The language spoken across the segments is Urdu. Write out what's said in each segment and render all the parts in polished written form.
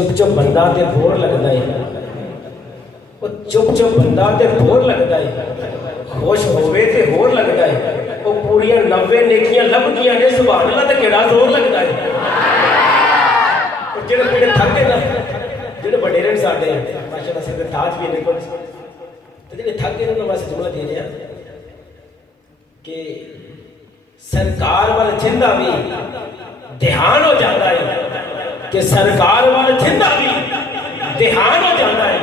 چپ چپ بندہ تے بور لگتا ہے، وہ چپ چپ بندہ تے بور لگتا ہے، خوش ہوئے تے ہور لگتا ہے، وہ پوریاں 90 نیکیاں لب گیا نے سبحان اللہ تے کیڑا زور لگتا ہے۔ جڑے پیڑے تھکے نا، جڑے وڈیرے نے ساڈے ماشاءاللہ سر تاج بھی نے کوئی تے جڑے تھکے نے میں جملہ دے رہا کہ سرکار وال جندا بھی دھیان ہو جاتا ہے کہ سرکار وال جندا بھی دھیان ہو جاتا ہے،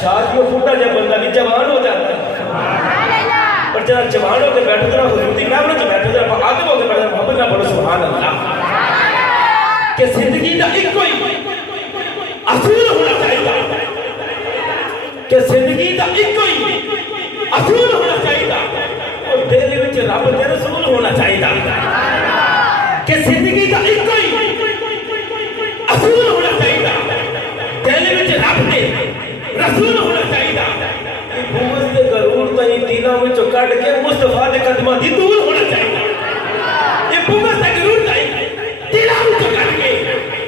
شادیوں پھوٹا جب بندہ بھی جوان ہو جاتا ہے، اور جب جوان ہو کے بیٹھو ذرا حضور دی محفل وچ بیٹھو ذرا آدم ہو کے بیٹھو محبت نہ بولو سبحان اللہ، کہ زندگی دا ایک کوئی اصول ہونا چاہیے، کہ زندگی دا ایک کوئی اصول ہونا چاہیے، اور دل وچ رب دے رسول ہونا چاہیے، کہ زندگی دا ایک کوئی اصول ہونا چاہیے، دل وچ رب دے رسول ہونا چاہیے، کہ بغض تے غرور تے دلاں وچوں کڈ کے مصطفیٰ دے قدماں دی دور ہونا چاہیے، یہ بغض تے غرور تے دلاں وچوں کڈ کے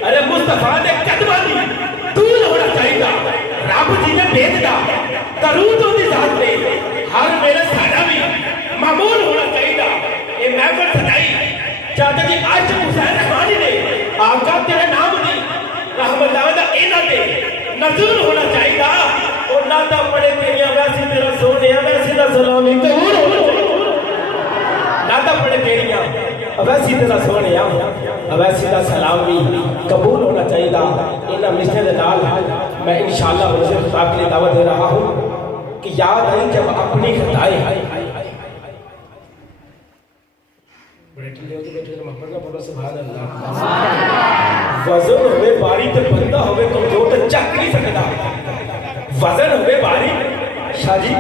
ارے مصطفیٰ دے قدماں دی دور ہونا چاہیے، رب جی نے بھیجدا درود دی ذات تے ہر ویلے ساڈا بھی معمول ہونا چاہیے، یہ محفل سجائی چاہتے جی عاشق حسین رحمانی نے آقا تیرے نام دی رحم اللہ دا اینا دے نظر ہونا چاہیے، اور ناتا پڑے تیریاں ویسی تیرا سونے ویسی دا سلامی قبول ہونا چاہیے، ناتا پڑے تیریاں ویسی تیرا سونے ویسی دا سلامی قبول ہونا چاہیے۔ انہا مشنے دے نال میں انشاءاللہ حضور خطاب کے لیے دعوت دے رہا ہوں کہ یاد آئی جب اپنی خطائیں بیٹھے لے ہوتے بیٹھے تو محمد کا بولو سبحان اللہ، وزن ہوئے باری تے بندہ ہوئے کمزور تے چک نہیں سکتا، وزن ہوئے باری شاہ جی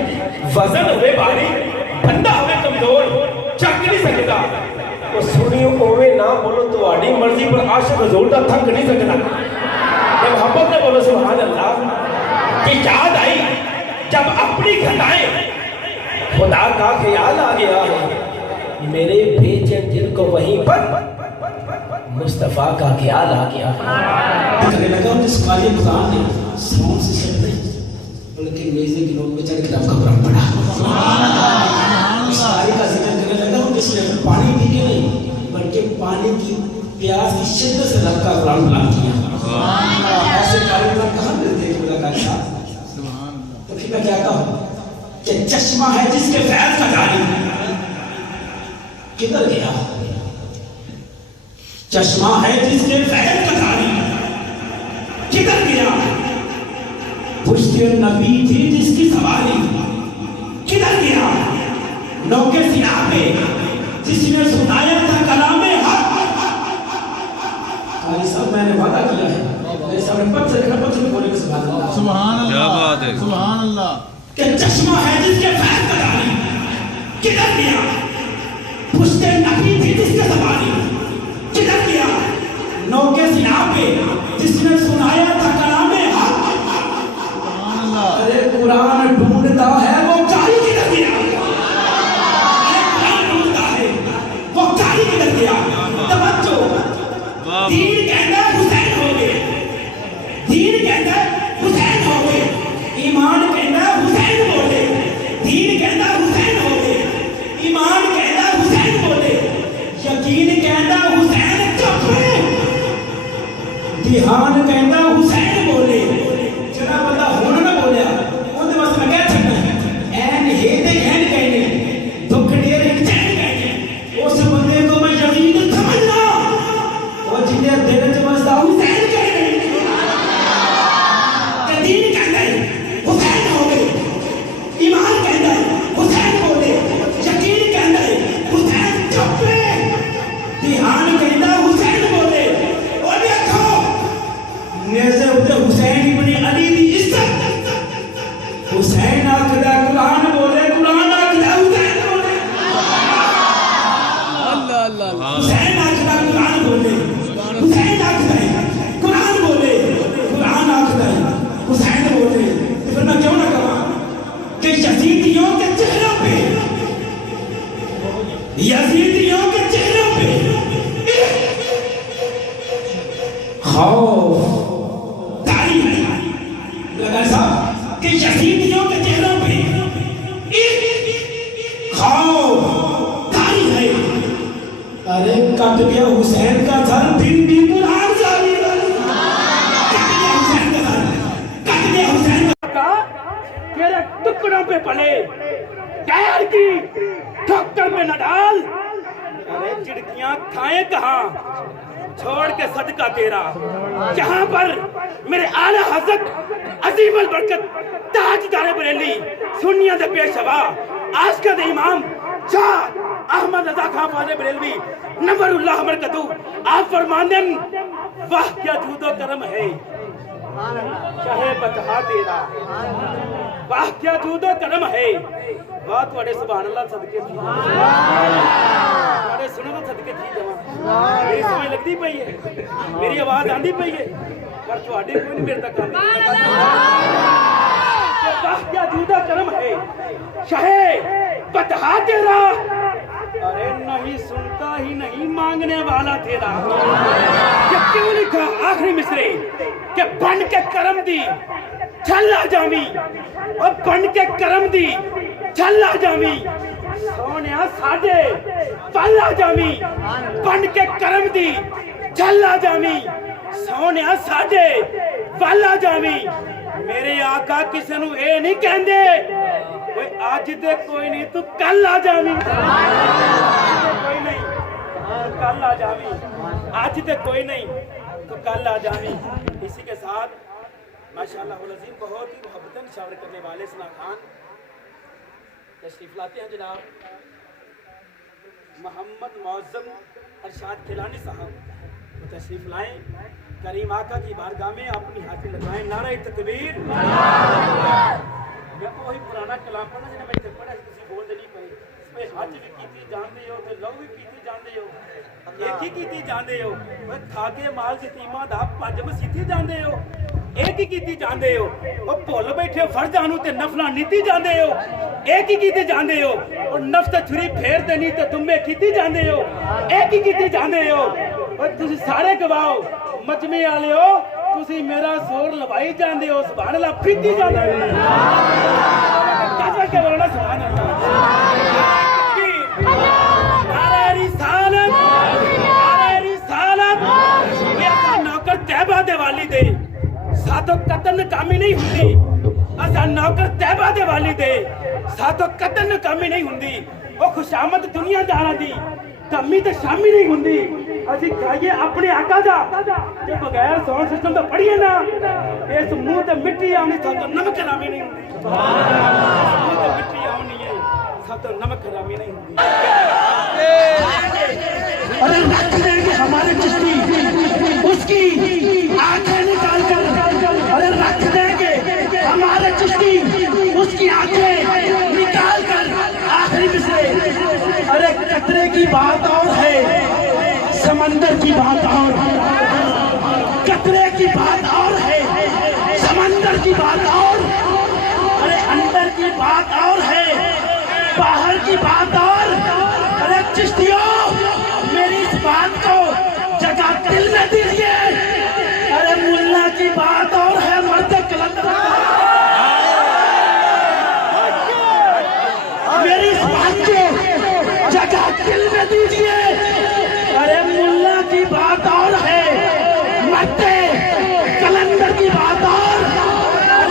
وزن ہوئے باری بندہ ہوئے کمزور چک نہیں سکتا، وہ سنیوں اوے نہ بولو تو آڑی مرضی پر عاشق حضور دا تھک نہیں سکتا، جب محمد نے بولو سبحان اللہ کہ یاد آئی جب اپنی خطائیں خدا کا خیال آ گیا ہے، میرے بھیجن دل کو وہیں پر مصطفیٰ کا خیال آ گیا ہے۔ کرنے لگا ہوں جس قالی قرآن نے سمون سے سب نہیں بلکہ میزے کی نوٹ میں چڑھ کے آپ کا قرآن پڑھا، اس قاری کا ذکر کرنے لگا ہوں جس نے پانی پی کے نہیں بلکہ پانی کی پیاس کی شدت سے رب کا قرآن بلان کیا، ایسے قاری قرآن کہاں ملتے ہیں خدا کا شاہ؟ تو پھر میں کہتا ہوں کہ چشمہ ہے جس کے فیض کا جاری کدھر گیا، چشمہ ہے جس کے فیض کا جاری کدھر گیا، پشت نبی تھی جس کی سواری کدھر گیا، نوکے سیاہ پہ جس نے سنایا تھا کلام حق، قاری صاحب میں نے وعدہ کیا ہے میرے سامنے پتھر رکھنا پتھر بولے گا سبحان اللہ، سبحان اللہ، کیا بات ہے، سبحان اللہ، کہ چشمہ ہے جس کے فیض کا جاری کدھر گیا، پشت نبی تھی جس کے سواری کدھر گیا، نوکے سیاہ پہ جس نے سنایا تھا کلام حق، سبحان اللہ، ارے قرآن ڈھونڈتا ہے وہ کاری کدھر گیا، وہ کاری کدھر گیا، توجہ دین کہتا ہے حسین ہو گئے، دین کہتا ہے حسین ہو گئے، ایمان کہتا ہے حسین بولے، دین کہتا ہے حسین ہو گئے، ایمان کہتا ہے حسین بولے، یقین کہتا ہے حسین چپ ہے، دھیان کہتا ہے حسین بولے، جنا بندہ ہونا نہ بولیا اندھے بس میں کہہ چھڑنا ہے این ہیدے این کہنے دکھ دیر ایک چین کہنے اس بندے کو میں یقین سمجھنا وہ جنہیں دل جمعہ حسین کہنے کہ دین کہتا ہے حسین ہو گئے، ایمان کہتا ہے حسین بولے، یقین کہتا ہے حسین چپ ہے، دھیان کہتا ہے حسین بولے، اور دیکھو نیزے ہوتے حسین ابن علی دی عزت، حسین آکھدا قرآن بولے، قرآن آکھدا حسین بولے، اللہ اللہ اللہ، حسین آکھدا قرآن بولے، حسین آکھدا قرآن بولے، قرآن آکھدا حسین بولے، تو پھر میں کیوں نہ کہا کہ یزیدیوں کے چہروں پہ یزیدیوں کے چہروں پہ خوف کہ یزیدیوں کے چہروں پہ ایک خوف تاری ہے. ارے کٹ گیا حسین کا سر پھر بھی قرآن جاری ہے. کٹ گیا حسین کا سر, کٹ گیا حسین کا تیرے ٹکڑوں پہ پلے غیر کی ٹھوکر میں نہ ڈال. ارے چڑکیاں کھائیں کہاں چھوڑ کے صدقہ تیرا, جہاں پر میرے اعلیٰ حضرت عظیم البرکت تاجدار بریلی سنیوں دے پیشوا عاشقاں دے امام شاہ احمد رضا خان فاضل بریلوی نور اللہ مرکزو آپ فرماندے واہ کیا جود و کرم ہے شاہ بتہا تیرا, واہ کیا جود و کرم ہے. واہ تواڈے سبحان اللہ صدقے تھی, تواڈے سنو تو صدقے تھی جوان. میری سمجھ لگدی پئی ہے, میری آواز آندی پئی ہے, پر تواڈے کوئی نہیں میرے تک آندی. واہ کیا جود و کرم ہے شاہ بتہا تیرا. ارے نہیں سنتا ہی نہیں مانگنے والا تیرا. کہ کیوں لکھا آخری مصرے کہ بن کے کرم دی چھل آ جامی, اور بن کے کرم دی چھل آ جامی سونیا ساڈے پل آ جامی. بن کے کرم دی چھل آ جامی سونیا ساڈے پل آ جامی. میرے آقا کسے نو اے نہیں کہندے کوئی آج دے کوئی نہیں تو کل آ جامی. کوئی نہیں کل آ جامی, آج دے کوئی نہیں تو کل آ جامی. اسی کے ساتھ ماشاءاللہ العظیم بہت ہی محبتاً شاور کرنے والے ثنا خان تشریف لاتے ہیں. جناب محمد معظم ارشاد کھیلانی صاحب تشریف لائیں, کریم آقا کی بارگاہ میں اپنی ہاتھ لگائیں. نعرہ تکبیر. میں وہی پرانا کلام پڑھنا جنہیں میں پڑھا کسی بول دے نہیں پائے. اس میں حج بھی کیتی جاندے ہو تے لو بھی کیتی جاندے ہو, ایک ہی کیتی جاندے ہو, کھا کے مال یتیماں دا پنج مسیتی جاندے ہو, ایک ہی کیتی جاندے ہو. اور بھول بیٹھے فرضاں نوں تے نفلاں نیتی جاندے ہو, ایک ہی کیتی جاندے ہو. اور نفس تے چھری پھیر دینی تے تمے کیتی جاندے ہو, ایک ہی کیتی جاندے ہو. اور تسی سارے گواہو مجمع والے ہو, تسی میرا زور لوائی جاندے ہو. سبحان اللہ پیتی جاندے ہو. کہہ کے بولنا سبحان اللہ. نعرہ رسالت, نعرہ رسالت. میرا نوکر طیبہ دے والی دے ساتھوں قتل ناکامی نہیں ہوندی. اسا نوکر طیبہ دے والی دے ساتھوں قتل ناکامی نہیں ہوندی. وہ خوشامد دنیا داراں دی کمی تے شامی نہیں ہوندی. اسی کھائیے اپنے آقا دا تے بغیر ساؤنڈ سسٹم تو پڑھیے نا, اس منہ تے مٹی آونی ساتھوں نمک حرامی نہیں ہوندی. منہ تے مٹی آونی ہے ساتھوں نمک حرامی نہیں ہوندی. ارے رکھ دیں گے ہمارے چشتی اس کی آنکھیں نکال کر, ارے رکھ دیں گے ہمارے چشتی اس کی آنکھیں نکال کر. آخری مصرے. ارے قطرے کی بات اور ہے سمندر کی بات اور, قطرے کی بات اور ہے سمندر کی بات اور. ارے اندر کی بات اور ہے باہر کی بات اور. ارے چشتیوں میری اس بات کو جگہ دل میں دیجیے. ارے ملا کی بات